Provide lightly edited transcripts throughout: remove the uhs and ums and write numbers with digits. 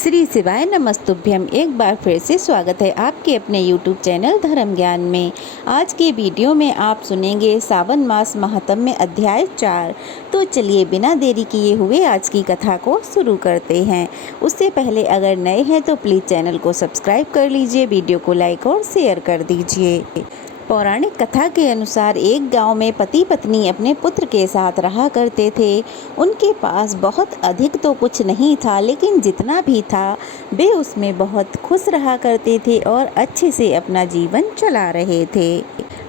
श्री शिवाय नमस्तुभ्यम। एक बार फिर से स्वागत है आपके अपने YouTube चैनल धर्म ज्ञान में। आज के वीडियो में आप सुनेंगे सावन मास महात्म्य अध्याय 4। तो चलिए बिना देरी किए हुए आज की कथा को शुरू करते हैं। उससे पहले अगर नए हैं तो प्लीज़ चैनल को सब्सक्राइब कर लीजिए, वीडियो को लाइक और शेयर कर दीजिए। पौराणिक कथा के अनुसार एक गांव में पति पत्नी अपने पुत्र के साथ रहा करते थे। उनके पास बहुत अधिक तो कुछ नहीं था, लेकिन जितना भी था वे उसमें बहुत खुश रहा करते थे और अच्छे से अपना जीवन चला रहे थे।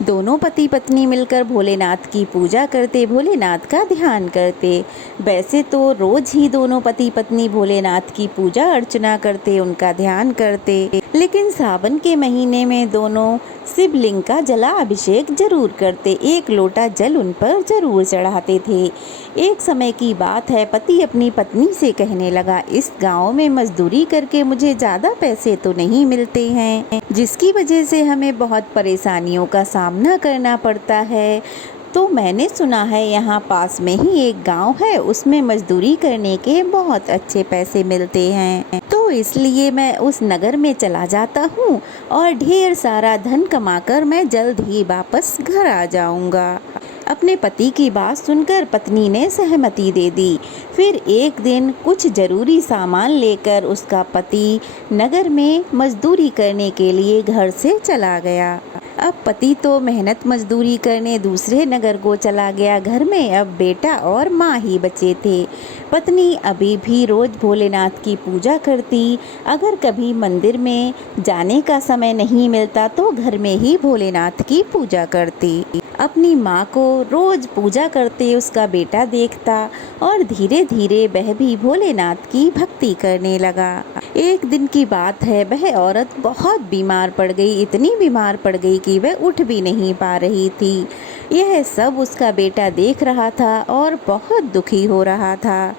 दोनों पति पत्नी मिलकर भोलेनाथ की पूजा करते, भोलेनाथ का ध्यान करते। वैसे तो रोज ही दोनों पति पत्नी भोलेनाथ की पूजा अर्चना करते, उनका ध्यान करते, लेकिन सावन के महीने में दोनों शिवलिंग का जलाभिषेक जरूर करते, एक लोटा जल उन पर जरूर चढ़ाते थे। एक समय की बात है, पति अपनी पत्नी से कहने लगा, इस गांव में मजदूरी करके मुझे ज़्यादा पैसे तो नहीं मिलते हैं, जिसकी वजह से हमें बहुत परेशानियों का सामना करना पड़ता है। तो मैंने सुना है यहाँ पास में ही एक गांव है, उसमें मजदूरी करने के बहुत अच्छे पैसे मिलते हैं, तो इसलिए मैं उस नगर में चला जाता हूँ और ढेर सारा धन कमाकर मैं जल्द ही वापस घर आ जाऊँगा। अपने पति की बात सुनकर पत्नी ने सहमति दे दी। फिर एक दिन कुछ जरूरी सामान लेकर उसका पति नगर में मजदूरी करने के लिए घर से चला गया। अब पति तो मेहनत मजदूरी करने दूसरे नगर को चला गया। घर में अब बेटा और माँ ही बचे थे। पत्नी अभी भी रोज भोलेनाथ की पूजा करती। अगर कभी मंदिर में जाने का समय नहीं मिलता तो घर में ही भोलेनाथ की पूजा करती। अपनी माँ को रोज पूजा करते उसका बेटा देखता और धीरे धीरे वह भी भोलेनाथ की भक्ति करने लगा। एक दिन की बात है, वह औरत बहुत बीमार पड़ गई, इतनी बीमार पड़ गई कि वह उठ भी नहीं पा रही थी। यह सब उसका बेटा देख रहा था और बहुत दुखी हो रहा था।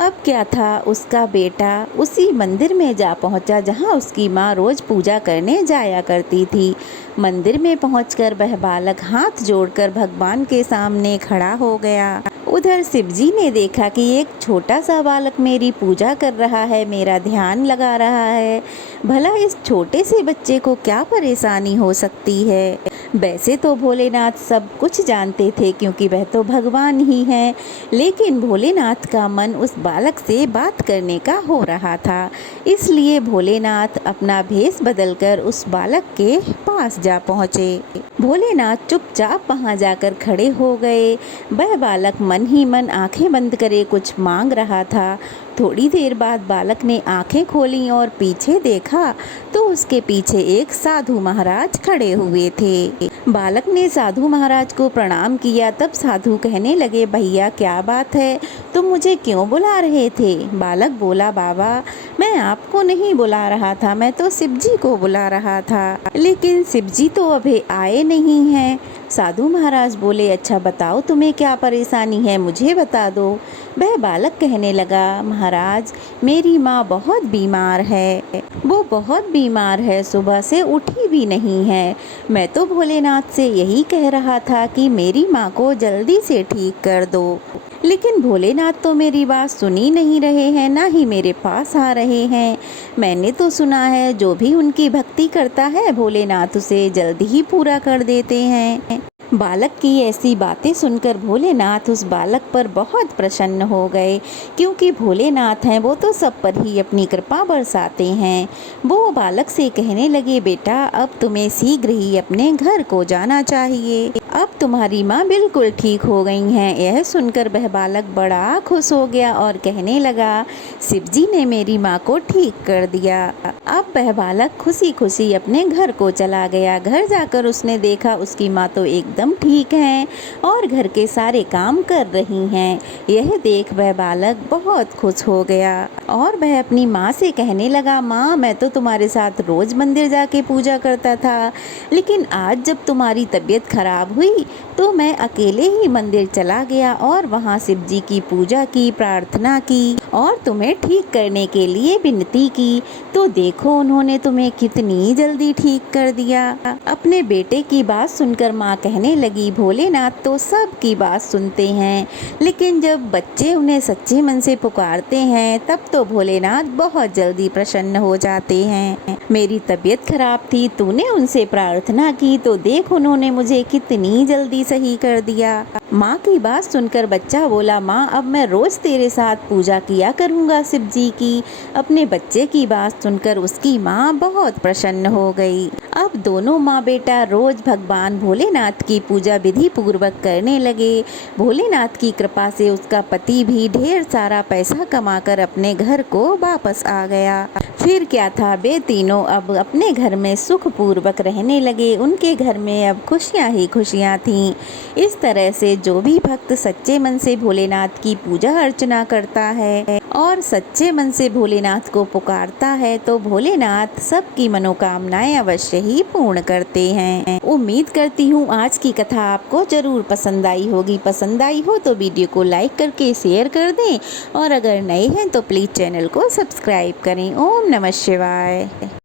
अब क्या था, उसका बेटा उसी मंदिर में जा पहुंचा जहां उसकी माँ रोज पूजा करने जाया करती थी। मंदिर में पहुंचकर वह बालक हाथ जोड़कर भगवान के सामने खड़ा हो गया। उधर शिवजी ने देखा कि एक छोटा सा बालक मेरी पूजा कर रहा है, मेरा ध्यान लगा रहा है, भला इस छोटे से बच्चे को क्या परेशानी हो सकती है। वैसे तो भोलेनाथ सब कुछ जानते थे क्योंकि वह तो भगवान ही हैं, लेकिन भोलेनाथ का मन उस बालक से बात करने का हो रहा था। इसलिए भोलेनाथ अपना भेष बदलकर उस बालक के पास जा पहुँचे। भोलेनाथ चुपचाप वहाँ जाकर खड़े हो गए। वह बालक मन ही मन आंखें बंद करे कुछ मांग रहा था। थोड़ी देर बाद बालक ने आंखें खोली और पीछे देखा तो उसके पीछे एक साधु महाराज खड़े हुए थे। बालक ने साधु महाराज को प्रणाम किया। तब साधु कहने लगे, भैया क्या बात है, तुम मुझे क्यों बुला रहे थे। बालक बोला, बाबा मैं आपको नहीं बुला रहा था, मैं तो शिवजी को बुला रहा था, लेकिन शिवजी तो अभी आए नहीं हैं। साधु महाराज बोले, अच्छा बताओ तुम्हें क्या परेशानी है, मुझे बता दो। वह बालक कहने लगा, महाराज मेरी माँ बहुत बीमार है, वो बहुत बीमार है, सुबह से उठी भी नहीं है। मैं तो भोलेनाथ से यही कह रहा था कि मेरी माँ को जल्दी से ठीक कर दो, लेकिन भोलेनाथ तो मेरी बात सुन ही नहीं रहे हैं, ना ही मेरे पास आ रहे हैं। मैंने तो सुना है जो भी उनकी भक्ति करता है भोलेनाथ उसे जल्दी ही पूरा कर देते हैं। बालक की ऐसी बातें सुनकर भोलेनाथ उस बालक पर बहुत प्रसन्न हो गए, क्योंकि भोलेनाथ हैं वो तो सब पर ही अपनी कृपा बरसाते हैं। वो बालक से कहने लगे, बेटा अब तुम्हें शीघ्र ही अपने घर को जाना चाहिए, अब तुम्हारी माँ बिल्कुल ठीक हो गई हैं। यह सुनकर वह बालक बड़ा खुश हो गया और कहने लगा, शिवजी ने मेरी माँ को ठीक कर दिया। अब वह बालक खुशी खुशी अपने घर को चला गया। घर जाकर उसने देखा उसकी माँ तो एकदम ठीक हैं और घर के सारे काम कर रही हैं। यह देख वह बालक बहुत खुश हो गया और वह अपनी माँ से कहने लगा, माँ मैं तो तुम्हारे साथ रोज मंदिर जाके पूजा करता था, लेकिन आज जब तुम्हारी तबीयत खराब हुई तो मैं अकेले ही मंदिर चला गया और वहाँ शिव जी की पूजा की, प्रार्थना की और तुम्हें ठीक करने के लिए विनती की, तो देखो उन्होंने तुम्हें कितनी जल्दी ठीक कर दिया। अपने बेटे की बात सुनकर माँ कहने लगी, भोलेनाथ तो सबकी बात सुनते हैं, लेकिन जब बच्चे उन्हें सच्चे मन से पुकारते हैं तब तो भोलेनाथ बहुत जल्दी प्रसन्न हो जाते हैं। मेरी तबीयत खराब थी, तूने उनसे प्रार्थना की तो देख उन्होंने मुझे कितनी जल्दी सही कर दिया। माँ की बात सुनकर बच्चा बोला, माँ अब मैं रोज तेरे साथ पूजा किया करूँगा शिव जी की। अपने बच्चे की बात सुनकर उसकी माँ बहुत प्रसन्न हो गई। अब दोनों माँ बेटा रोज भगवान भोलेनाथ की पूजा विधि पूर्वक करने लगे। भोलेनाथ की कृपा से उसका पति भी ढेर सारा पैसा कमाकर अपने घर को वापस आ गया। फिर क्या था, वे तीनों अब अपने घर में सुख पूर्वक रहने लगे। उनके घर में अब खुशियाँ ही खुशियाँ थीं। इस तरह से जो भी भक्त सच्चे मन से भोलेनाथ की पूजा अर्चना करता है और सच्चे मन से भोलेनाथ को पुकारता है तो भोलेनाथ सबकी मनोकामनाएं अवश्य ही पूर्ण करते हैं। उम्मीद करती हूँ आज की कथा आपको जरूर पसंद आई होगी। पसंद आई हो तो वीडियो को लाइक करके शेयर कर दें और अगर नए हैं तो प्लीज़ चैनल को सब्सक्राइब करें। ओम नमः शिवाय।